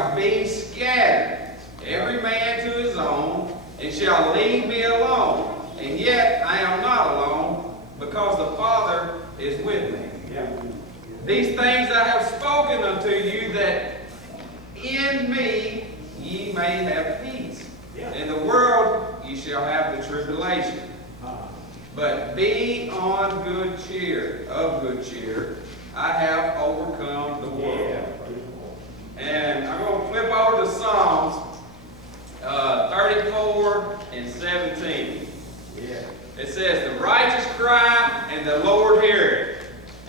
shall be scattered, every man to his own, and shall leave me alone. And yet I am not alone, because the Father is with me. Yeah. These things I have spoken unto you, that in me ye may have peace. Yeah. In the world ye shall have the tribulation. But be on good cheer, of good cheer. I have overcome the world. Yeah. And I'm going to flip over to Psalms 34 and 17. Yeah. It says, the righteous cry, and the Lord heareth,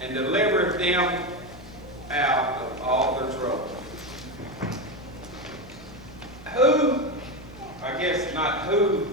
and delivereth them out of all their trouble. Who, I guess not who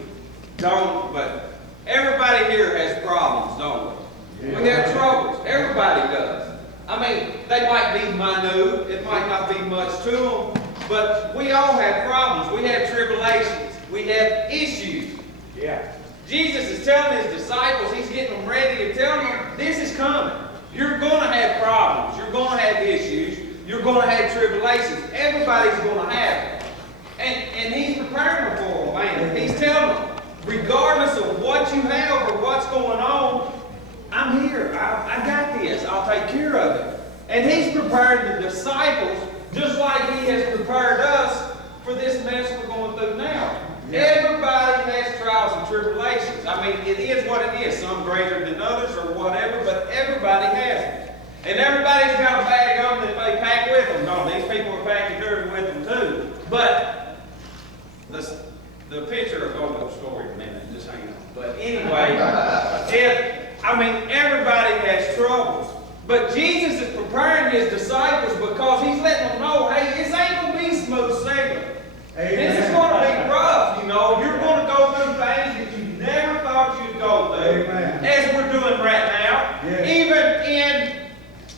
don't, but everybody here has problems, don't we? Yeah. We have troubles. Everybody does. I mean, they might be minute, it might not be much to them, but we all have problems. We have tribulations. We have issues. Yeah. Jesus is telling his disciples, he's getting them ready to tell them, this is coming. You're going to have problems. You're going to have issues. You're going to have tribulations. Everybody's going to have them. And he's preparing them for them, man. He's telling them, regardless of what you have or what's going on, I'm here. I got this. I'll take care of it. And he's prepared the disciples just like he has prepared us for this mess we're going through now. Yeah. Everybody has trials and tribulations. I mean, it is what it is. Some greater than others or whatever, but everybody has it. And everybody's got a bag of them that they pack with them. No, these people are packing theirs with them too. But the picture will go to the story in a minute. Just hang on. But anyway, everybody has troubles. But Jesus is preparing his disciples because he's letting them know, hey, this ain't going to be smooth sailing. This is going to be rough, you know. You're going to go through things that you never thought you'd go through, as we're doing right now. Yeah. Even in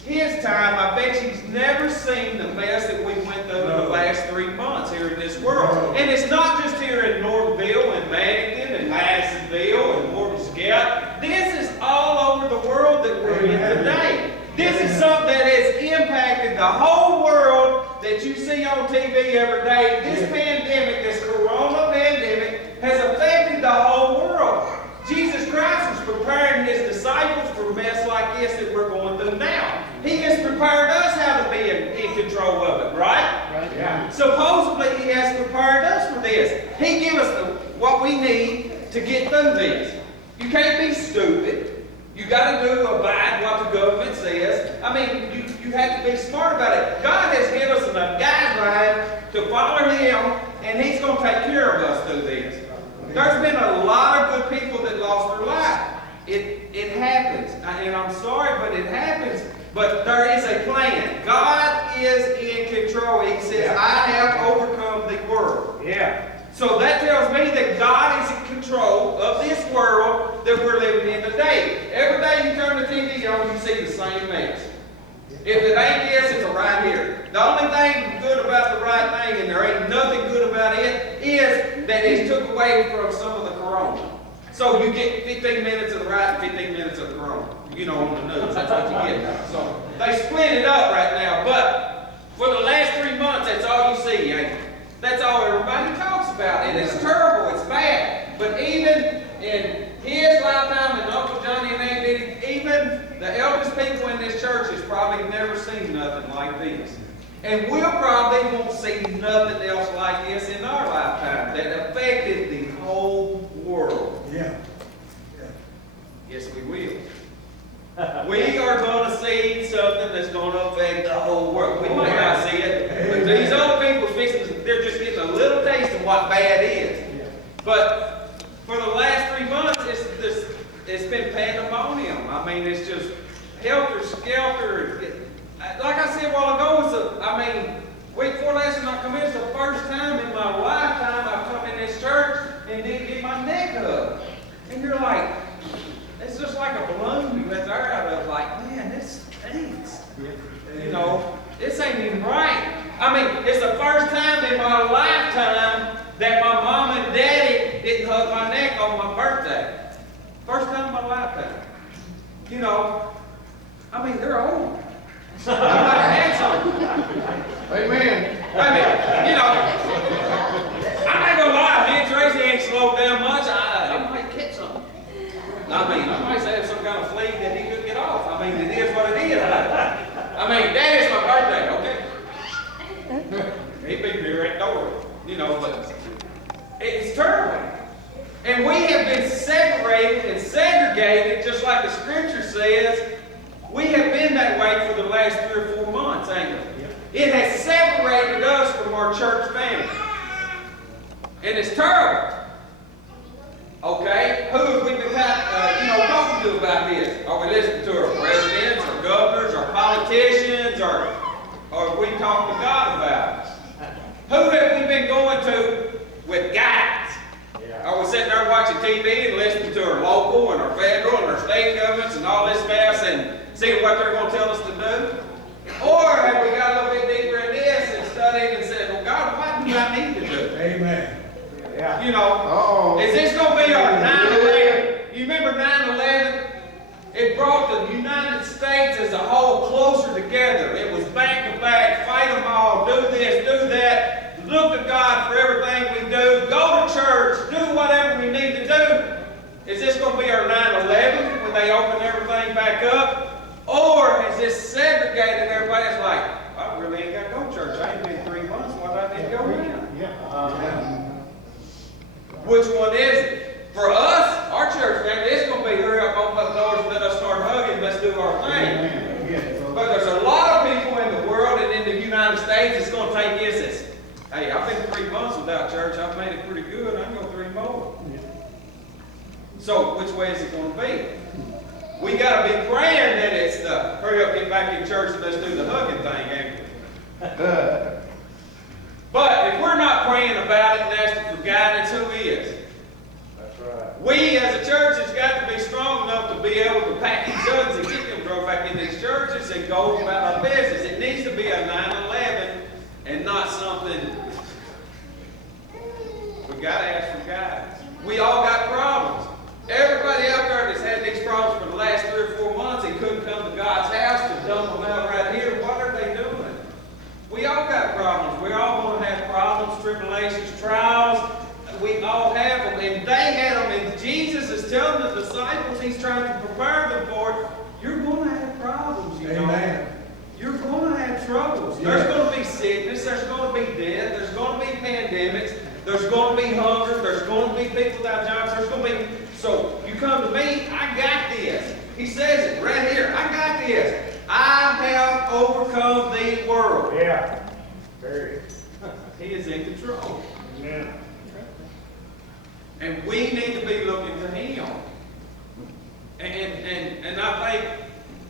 his time, I bet he's never seen the mess that we went through the last 3 months here in this world. And it's not just here in Northville and Mannington and Madisonville and Morgan's Gap. This is all over the world that we're in today. This is something that has impacted the whole world that you see on TV every day. This pandemic, this corona pandemic, has affected the whole world. Jesus Christ was preparing his disciples for a mess like this that we're going through now. He has prepared us how to be in control of it, right? Yeah. Supposedly he has prepared us for this. He gives us what we need to get through this. You can't be stupid. You got to abide what the government says. I mean, you have to be smart about it. God has given us a guideline to follow him, and he's going to take care of us through this. There's been a lot of good people that lost their life. It happens, and I'm sorry, but it happens. But there is a plan. God is in control. He says, I have overcome the world. Yeah. So that tells me that God is in control of this world that we're living in today. Every day you turn the TV on, you see the same mess. If it ain't this, it's right here. The only thing good about the right thing, and there ain't nothing good about it, is that it's took away from some of the corona. So you get 15 minutes of the right and 15 minutes of the corona. You know, on the news, that's what you get. So they split it up right now. But for the last 3 months, that's all you see, ain't it? That's all everybody talks about. And it's terrible, it's bad. But even in his lifetime, and Uncle Johnny and Aunt Diddy, even the eldest people in this church has probably never seen nothing like this. And we'll probably won't see nothing else like this in our lifetime that affected the whole world. Yeah. Yes, we will. We are going to see something that's going to affect the whole world. We might not see it, but these other people, they're just getting a little taste of what bad is. But for the last 3 months, it's been pandemonium. I mean, it's just helter-skelter. Like I said a while ago, week before last when I come in, it's the first time in my lifetime I've come in this church and didn't get my neck hugged. And you're like, it's just like a balloon you let the air out of. Like, man, this stinks. You know, this ain't even right. I mean, it's the first time in my lifetime that my mom and daddy didn't hug my neck on my birthday. First time in my lifetime. You know, they're old. I'm not handsome. Amen. story, you know, but it's terrible. And we have been separated and segregated, just like the scripture says. We have been that way for the last 3 or 4 months, ain't it? It has separated us from our church family. And it's terrible. Okay? Who have we been talking to about this? Are we listening to our presidents, our governors, our politicians, or are we talking to God about it? Who have we been going to with guidance? Are we sitting there watching TV and listening to our local and our federal and our state governments and all this mess and seeing what they're going to tell us to do? Or have we got a little bit deeper in this and studied and said, well, God, what do I need to do? Amen. Yeah. You know, is this going to be our 9/11? You remember 9/11? It brought the United States as a whole closer together. It was back to back, fight them all, do this, do that, look to God for everything we do, go to church, do whatever we need to do. Is this going to be our 9/11 when they open everything back up? Or is this segregated? Everybody's like, I really ain't got to go to church. I ain't been 3 months. Why do I need to go now? Which one is it? For us, our church family, it's going to be hurry up, open up doors, let us start hugging, let's do our thing. But there's a lot of people in the world and in the United States that's going to take this as, hey, I've been 3 months without church, I've made it pretty good, I can go 3 more. So, which way is it going to be? We got to be praying that it's the hurry up, get back in church, and let's do the hugging thing, ain't we? But if we're not praying about it and asking for guidance, who is? That's right. We as a church has got to be strong enough to be able to pack these sons and get them drove back in these churches and go about our business. It needs to be a 9/11 and not something. We got to ask for guidance. We all got problems. Everybody out there that's had these problems for the last 3 or 4 months and couldn't come to God's house to dump them out right here, what are they doing? We all got problems. We're all going to have problems, tribulations, trials. We all have them. And they had them. And Jesus is telling the disciples, he's trying to prepare them for it. You're going to have problems, you know. You're going to have troubles. Yeah. There's going to be sickness. There's going to be death. There's going to be pandemics. There's going to be hunger. There's going to be people without jobs. There's going to be... So you come to me, I got this. He says it right here. I got this. I have overcome the world. Yeah. Very. He is in control. Amen. And we need to be looking to him. And I think,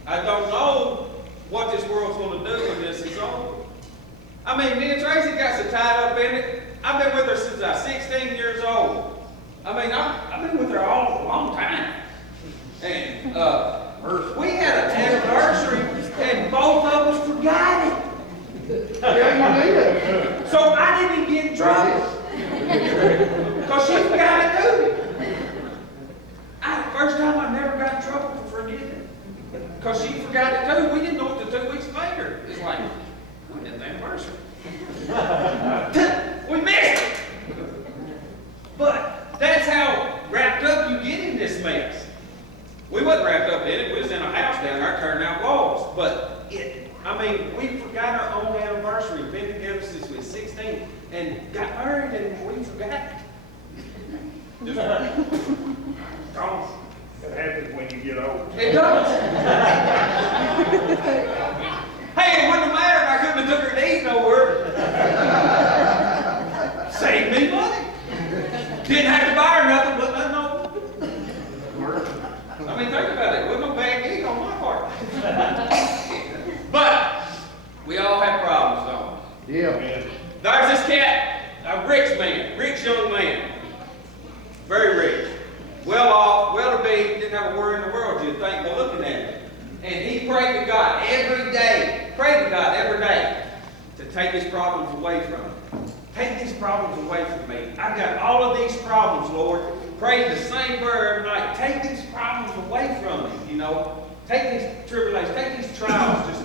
I don't know what this world's going to do when this is over. I mean, me and Tracy got so tied up in it. I've been with her since I was 16 years old. I mean, I've been with her all a long time. And we had an anniversary, and both of us forgot it. Yeah, you did. So I didn't even get in trouble. Because she forgot to do it. First time I never got in trouble for forgetting. Because she forgot it too. We didn't know it until 2 weeks later. It's like, we did the anniversary. We missed it. But that's how wrapped up you get in this mess. We wasn't wrapped up in it. We was in a house down there turning out walls. But we forgot our own anniversary. We've been together since we were 16 and got married and we forgot. Just gone. That happens when you get old. It does. Hey, it wouldn't have mattered. I couldn't have took her to eat nowhere. Saved me money. Didn't have to buy her nothing but I mean, think about it. It wasn't no bad gig on my part. But we all have problems, don't we? Yeah. There's this cat, a rich man, rich young man. Very rich. Well off, well-to-be, didn't have a worry in the world, you'd think, by looking at him. And he prayed to God every day, to take his problems away from him. Take these problems away from me. I've got all of these problems, Lord. Prayed the same prayer every night. Take these problems away from me, you know. Take these tribulations, take these trials. Just,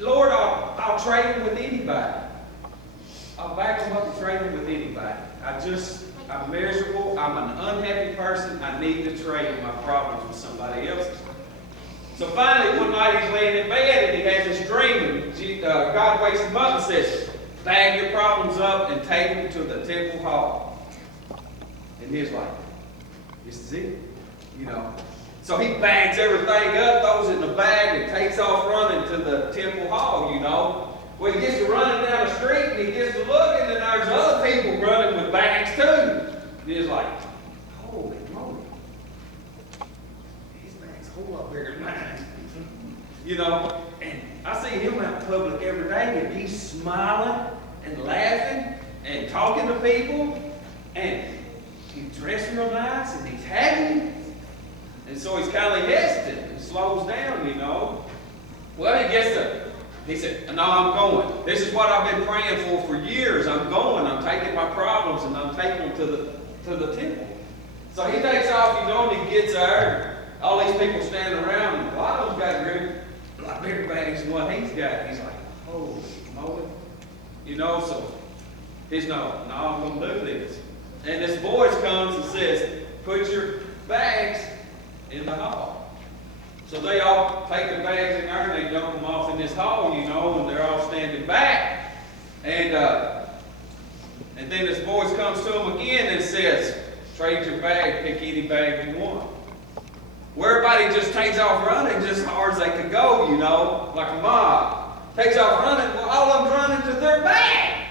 Lord, I'll trade them with anybody. I'll back them up and trade them with anybody. I'm miserable. I'm an unhappy person. I need to trade my problems with somebody else's. So finally, one night he's laying in bed and he has this dream. And God wakes him up and says, bag your problems up and take them to the temple hall. And he's like, this is it, you know. So he bags everything up, throws it in the bag, and takes off running to the temple hall, you know. Well, he gets to running down the street, and he gets to looking, and there's other people running with bags too. And he's like, holy moly. His bag's a whole lot bigger than mine. You know, and I see him out in public every day, and he's smiling and laughing and talking to people, and he's dressed real nice, and he's happy. And so he's kind of hesitant and slows down, you know. Well, he said, no, I'm going. This is what I've been praying for years. I'm going. I'm taking my problems and I'm taking them to the temple. So he takes off, you know, and he gets there. All these people standing around, and a lot of them got a lot bigger bags than what he's got. He's like, holy moly. You know, so he's no, I'm going to do this. And this voice comes and says, put your bags in the hall. So they all take the bags in there and they dump them off in this hall, you know, and they're all standing back. And then this voice comes to them again and says, trade your bag, pick any bag you want. Well, everybody just takes off running just as hard as they could go, you know, like a mob. Takes off running, well, all of them running to their bag.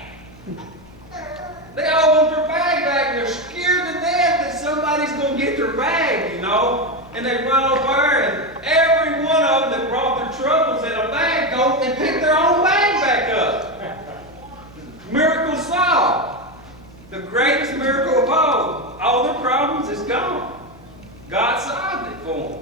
They all want their bag back, and they're scared to death that somebody's going to get their bag, you know. And they run over, and every one of them that brought their troubles in a bag go and pick their own bag back up. Miracle solved. The greatest miracle of all. All their problems is gone. God solved it for them.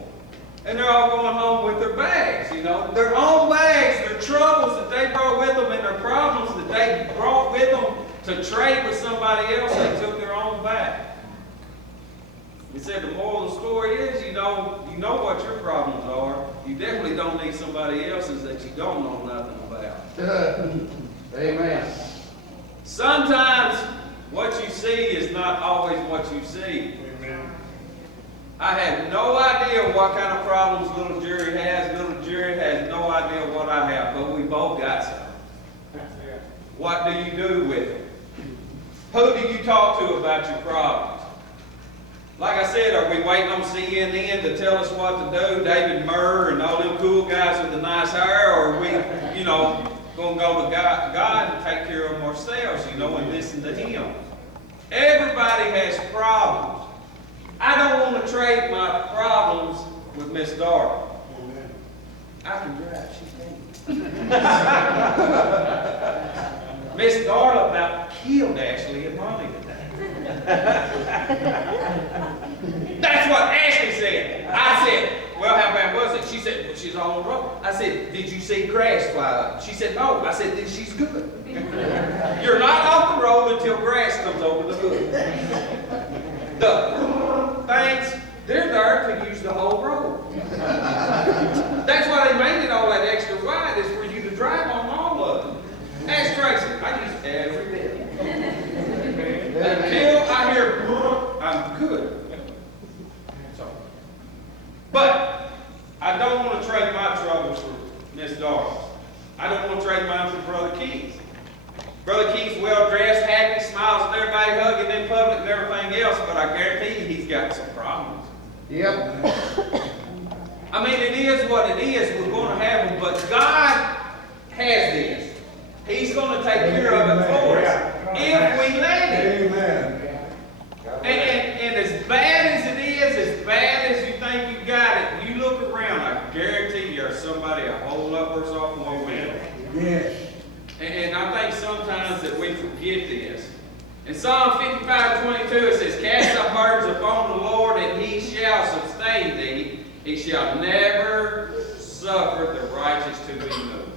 And they're all going home with their bags, you know. Their own bags, their troubles that they brought with them and their problems that they brought with them to trade with somebody else, they took their own bag. He said the moral of the story is, you know what your problems are. You definitely don't need somebody else's that you don't know nothing about. Amen. Sometimes what you see is not always what you see. Amen. I have no idea what kind of problems little Jerry has. Little Jerry has no idea what I have, but we both got some. What do you do with it? Who do you talk to about your problems? Like I said, are we waiting on CNN to tell us what to do? David Murr and all them cool guys with the nice hair? Or are we, you know, going to go to God and take care of them ourselves, you know, and listen to Him? Everybody has problems. I don't want to trade my problems with Miss Darla. I can drive, she can't. Miss Darla about killed Ashley and Molly today. That's what Ashley said. I said, well, how bad was it? She said, well, she's on the road. I said, did you see grass fly up? She said, no. I said, then she's good. You're not off the road until grass comes over the hood. The things, they're there to use the whole road. That's why they made it all that extra wide, is for you to drive on all of them. Ask Tracy, I use every bit. Until I hear, I'm good. So, but I don't want to trade my troubles for Miss Darla. I don't want to trade mine for Brother Keith. Brother Keith's well-dressed, happy, smiles at everybody, hugging in public and everything else, but I guarantee you he's got some problems. Yep. I mean, it is what it is. We're going to have them, but God has this. He's going to take care of it for us if we let Him. Amen. And as bad as it is, as bad as you think you got it, you look around, I guarantee you there's somebody a whole lot worse off than what we are. Yes. And I think sometimes that we forget this. In Psalm 55:22 it says, cast thy burdens upon the Lord, and He shall sustain thee. He shall never suffer the righteous to be moved.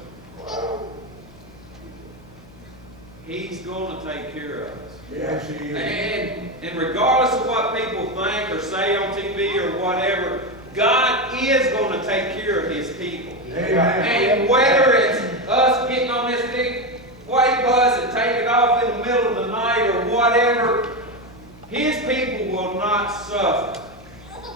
He's going to take care of us. Yes, He is. And regardless of what people think or say on TV or whatever, God is going to take care of His people. Amen. And whether it's us getting on this big white bus and taking off in the middle of the night or whatever, His people will not suffer.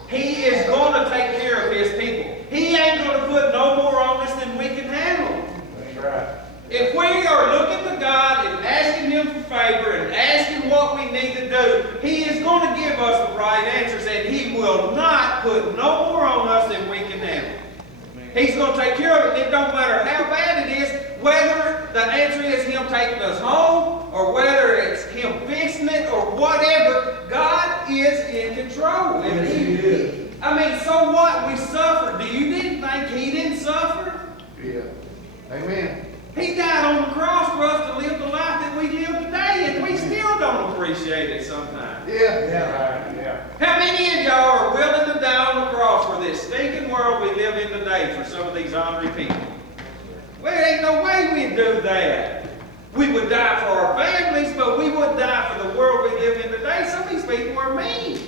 He is going to take care of His people. He ain't going to put no more on us than we can handle. That's right. If we are looking to God and asking Him for favor and asking what we need to do, He is going to give us the right answers, and He will not put no more on us than we can handle. He's going to take care of it. It don't matter how bad it is, whether the answer is Him taking us home, or whether it's Him fixing it, or whatever. God is in control. Yes, He is. I mean, so what? We suffer. Do you didn't think He didn't suffer? Yeah. Amen. He died on the cross for us to live the life that we live today, and we still don't appreciate it sometimes. Yeah. Right, yeah. How many of y'all are willing to die on the cross for this stinking world we live in today for some of these ornery people? Well, there ain't no way we'd do that. We would die for our families, but we wouldn't die for the world we live in today. Some of these people are mean.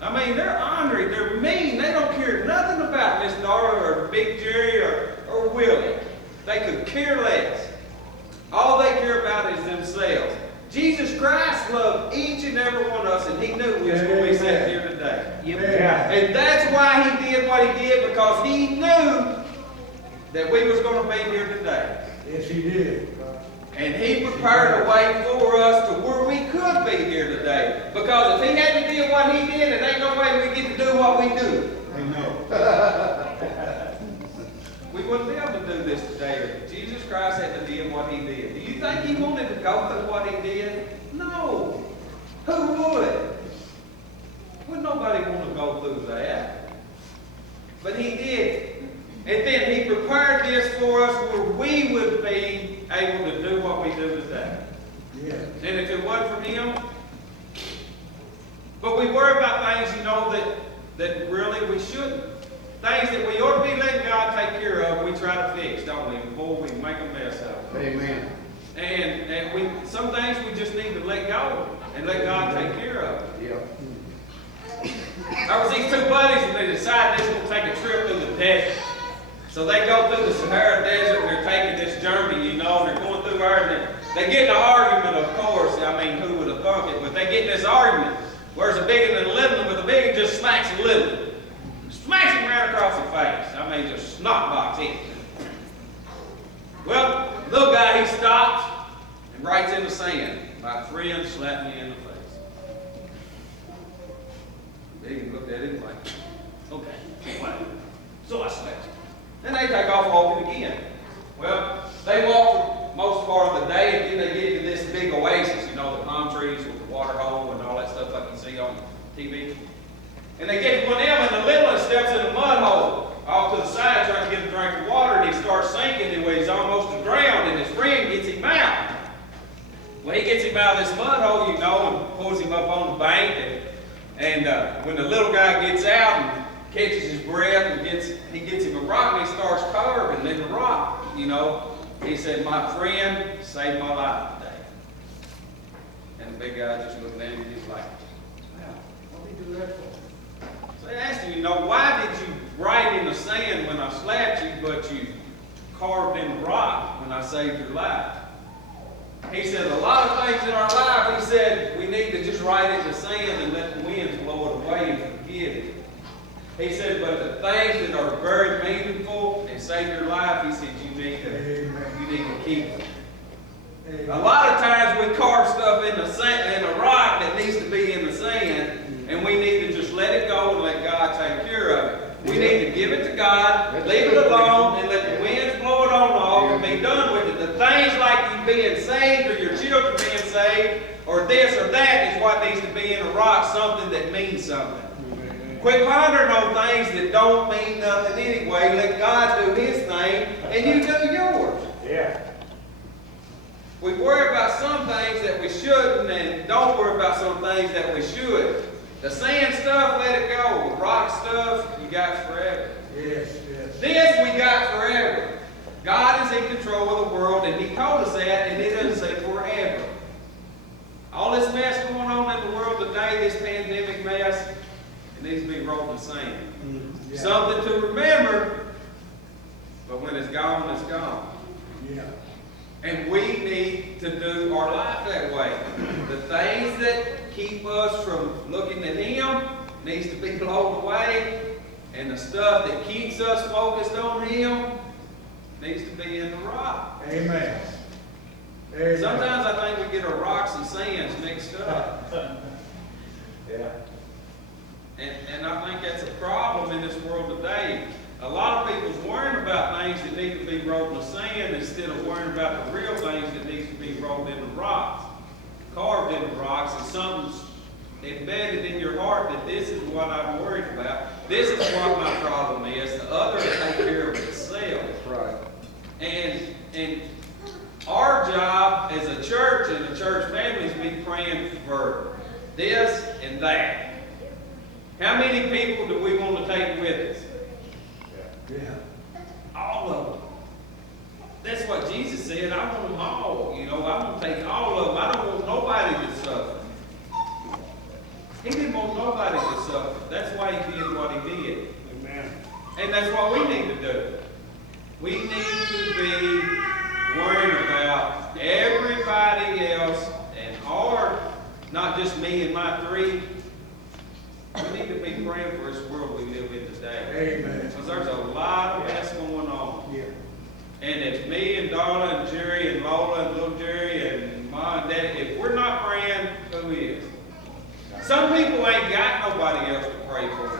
I mean, they're ornery, they're mean. They don't care nothing about Miss Nora or Big Jerry or Willie. They could care less. All they care about is themselves. Jesus Christ loved each and every one of us, and He knew we was going to be sitting here today. Yeah. And that's why He did what He did, because He knew that we was going to be here today. Yes, He did. And He prepared a way for us to where we could be here today. Because if He hadn't did what He did, it ain't no way we get to do what we do. I know. We wouldn't be able to do this today if Jesus Christ had to do what He did. Do you think He wanted to go through what He did? No. Who would? Would nobody want to go through that? But He did. And then He prepared this for us where we would be able to do what we do today. Yeah. And if it wasn't for Him, but we worry about things, that really we shouldn't. Things that we ought to be letting God take care of, we try to fix, don't we? Before we make a mess of it. Amen. And some things we just need to let go and let God take care of. Yeah. There was these two buddies, and they decided they was going to take a trip through the desert. So they go through the Sahara Desert, and they're taking this journey, and they're going through there, and they get in an argument, of course. I mean, who would have thunk it? But they get in this argument, where it's a big one and a little one, but the big one just smacks a little one. Smacks him right across the face. I mean, just snot box him. Well, the little guy, he stops and writes in the sand, "My friend slapped me in the face." Big looked at him like, "Okay, well, so I slapped you." Then they take off walking again. Well, they walk for most part of the day, and then they get to this big oasis, the palm trees with the water hole and all that stuff like you see on TV. And they get to one of them, and the little one steps in a mud hole off to the side trying to get a drink of water, and he starts sinking, and he's almost to drown, and his friend gets him out. Well, he gets him out of this mud hole, and pulls him up on the bank, and when the little guy gets out and catches his breath, and he gets him a rock, and he starts carving in the rock, He said, "My friend saved my life today." And the big guy just looked at him, and he's like, "Wow, what did he do that for?" So they asked him, "Why did you write in the sand when I slapped you, but you carved in the rock when I saved your life?" He said, "A lot of things in our life," he said, "we need to just write it in the sand and let the winds blow it away and forget it." He said, "But the things that are very meaningful and save your life," he said, you need to keep them. Amen. A lot of times we carve stuff in the sand, in a rock that needs to be in the sand, and we need to just let it go and let God take care of it. We need to give it to God, leave it alone, and let the winds blow it on off and be done with it. The things like you being saved or your children being saved or this or that is what needs to be in a rock, something that means something. Quit pondering on things that don't mean nothing anyway. Let God do His thing, and you do yours. Yeah. We worry about some things that we shouldn't, and don't worry about some things that we should. The sand stuff, let it go. The rock stuff, you got forever. Yes. This we got forever. God is in control of the world, and He told us that, and it doesn't say forever. All this mess going on in the world today, this pandemic mess, it needs to be rolled in sand. Yeah. Something to remember, but when it's gone, it's gone. Yeah. And we need to do our life that way. The things that keep us from looking at Him needs to be blown away, and the stuff that keeps us focused on Him needs to be in the rock. Amen. Amen. Sometimes I think we get our rocks and sands mixed up. Yeah. And I think that's a problem in this world today. A lot of people's worrying about things that need to be rolled in the sand instead of worrying about the real things that needs to be rolled in the rocks, carved in the rocks, and something's embedded in your heart that this is what I'm worried about. This is what my problem is. The other will take care of itself. Right. And our job as a church and a church family is to be praying for this and that. How many people do we want to take with us? Yeah. All of them. That's what Jesus said. I want them all. You know, I want to take all of them. I don't want nobody to suffer. He didn't want nobody to suffer. That's why he did what he did. Amen. And that's what we need to do. We need to be worried about everybody else and our, not just me and my three. We need to be praying for this world we live in today. Amen. Because there's a lot of mess going on. Yeah. And if me and Donna and Jerry and Lola and little Jerry and Mom and Daddy, if we're not praying, who is? Some people ain't got nobody else to pray for.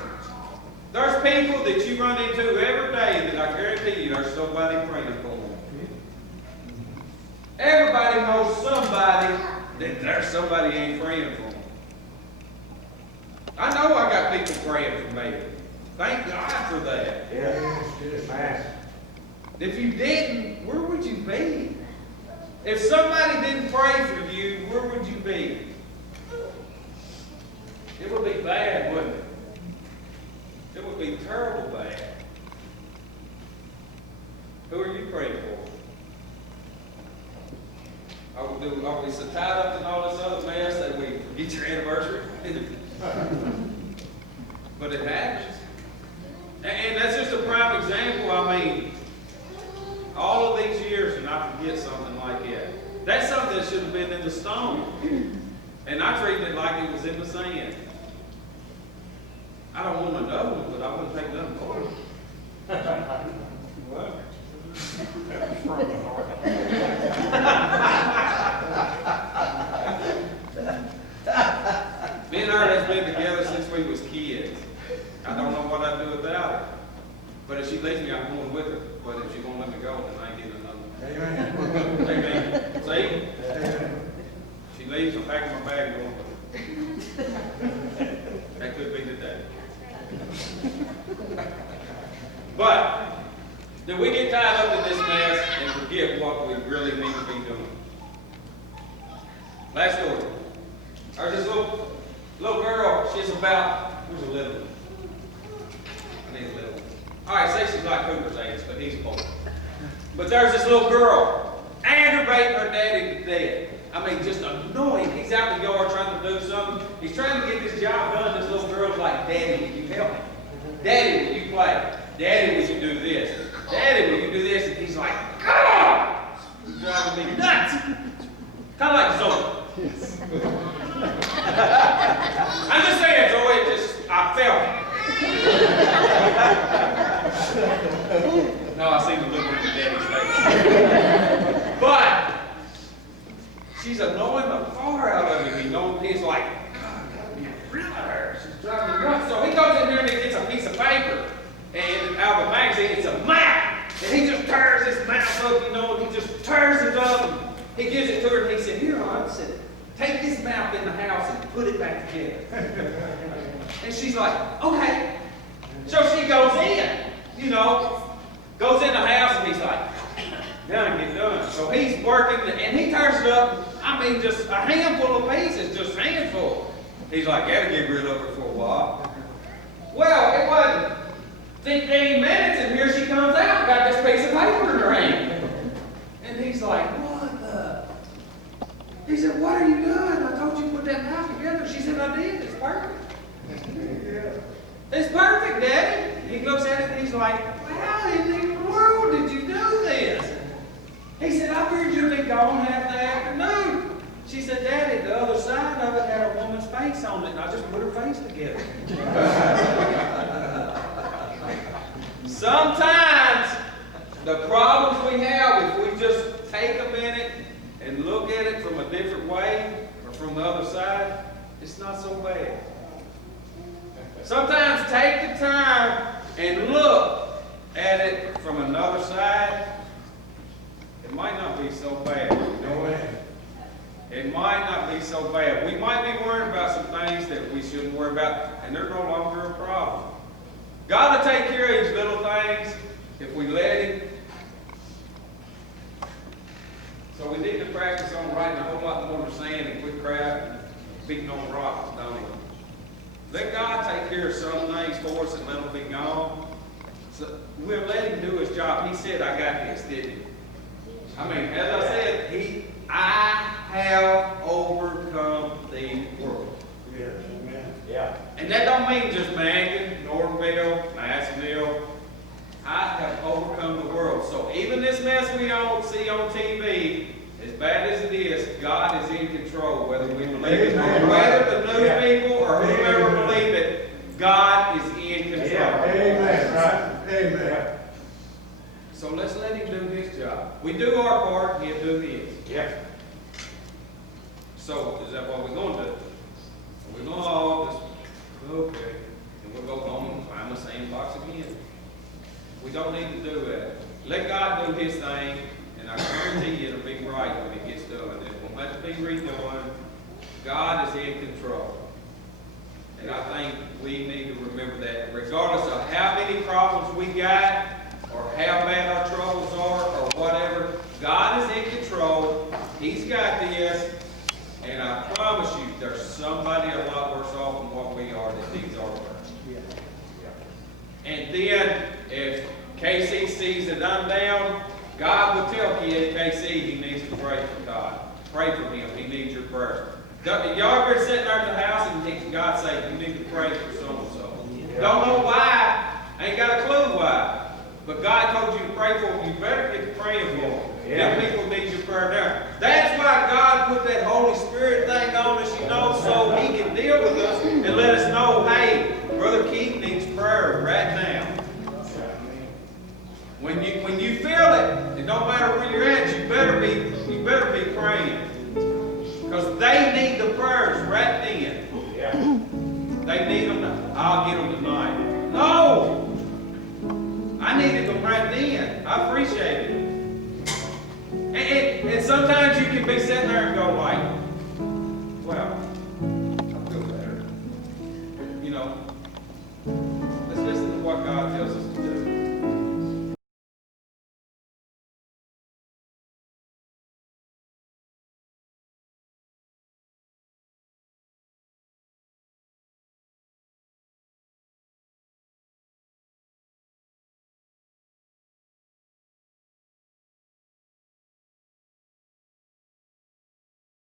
There's people that you run into every day that I guarantee you there's somebody praying for them. Everybody knows somebody that there's somebody ain't praying for them. I know I got people praying for me. Thank God for that. Yeah. Man. If you didn't, where would you be? If somebody didn't pray for you, where would you be? It would be bad, wouldn't it? It would be terrible bad. Who are you praying for? Are we so tied up in all this other mess that we forget your anniversary? But it happens. And that's just a prime example. I mean, all of these years and I forget something like that. That's something that should have been in the stone. And I treated it like it was in the sand. I don't want another one, but I wouldn't take nothing for it. Well, that's from the heart. Me and her has been together since we was kids. I don't know what I'd do without her. But if she leaves me, I'm going with her. But if she won't let me go, then I ain't getting another one. Amen. Amen. See? Amen. She leaves, I'm packing my bag and going with her. That could be today. But, do we get tied up in this mess and forget what we really need to be doing? Last story. There's this little girl, she's about, who's a little one? I need a little one. Alright, say she's like Cooper's age, but he's boy. But there's this little girl, aggravating her daddy to death. I mean, just annoying. He's out in the yard trying to do something. He's trying to get this job done. This little girl's like, Daddy, will you help me? Daddy, will you play? Daddy, will you do this? Daddy, will you do this? And he's like, God! He's driving me nuts. Kind of like Zoe. I'm just saying, Zoe, I felt it. No, I seen the look on your daddy's face. But she's annoying the far out of him. He's like, God, get rid of her. She's driving me nuts. So he goes in there and he gets a piece of paper. And out of the magazine, it's a map. And he just tears this map up, and he just tears it up. And he gives it to her and he said, here, hon, take this map in the house and put it back together. And she's like, okay. So she goes in, goes in the house and he's like, now get done. So he's working and he tears it up. I mean, just a handful of pieces, just a handful. He's like, gotta get rid of her for a while. Well, it wasn't 15 minutes and here she comes out, got this piece of paper in her hand. And he's like, what the? He said, what are you doing? I told you to put that map together. She said, I did. It's perfect. It's perfect, Daddy. He looks at it and he's like, how in the world did you do this? He said, I figured you'd be gone half the afternoon. She said, Daddy, the other side of it had a woman's face on it, and I just put her face together. Sometimes The problems we have, if we just take a minute and look at it from a different way, or from the other side, it's not so bad. Sometimes take the time and look at it from another side. It might not be so bad. No way. It might not be so bad. We might be worried about some things that we shouldn't worry about, and they're no longer a problem. God will take care of these little things if we let Him. So we need to practice on writing a whole lot more sand and quit crap, beating on rocks, don't we? Let God take care of some things for us and let them be gone. So we'll let Him do His job. He said, I got this, didn't He? I mean, as I said, I have overcome the world. Yes. Amen. Yeah. And that don't mean just Mannington, Nortonville, Massville. I have overcome the world. So even this mess we don't see on TV, as bad as it is, God is in control, whether we believe it or whether the news people or whoever believe it, God is in control. Yeah. Amen. Right. Amen. So let's let Him do His job. We do our part, He'll do His. Yeah. So, is that what we're going to do? We're going to all just, okay, and we'll go home and climb the same box again. We don't need to do that. Let God do His thing, and I guarantee you it'll be right when it gets done. It won't have to be redone. God is in control. And I think we need to remember that regardless of how many problems we got, or how bad our troubles are, or whatever, God is in control. He's got this. And I promise you, there's somebody a lot worse off than what we are that needs our prayer. Yeah. And then, if KC sees that I'm down, God will tell KC he needs to pray for God. Pray for him. He needs your prayers. Y'all ever sitting there at the house and God say, you need to pray for so-and-so. Yeah. Don't know why. Ain't got a clue why. But God told you to pray for them. You better get to praying for them. Yeah. Them people need your prayer there. That's why God put that Holy Spirit thing on us, you know, so He can deal with us and let us know, hey, Brother Keith needs prayer right now. When you feel it, it don't matter where you're at, you better be praying. Because they need the prayers right then. Yeah. They need them. I'll get them tonight. No! I needed them right then. I appreciate it. And sometimes you can be sitting there and go, well, I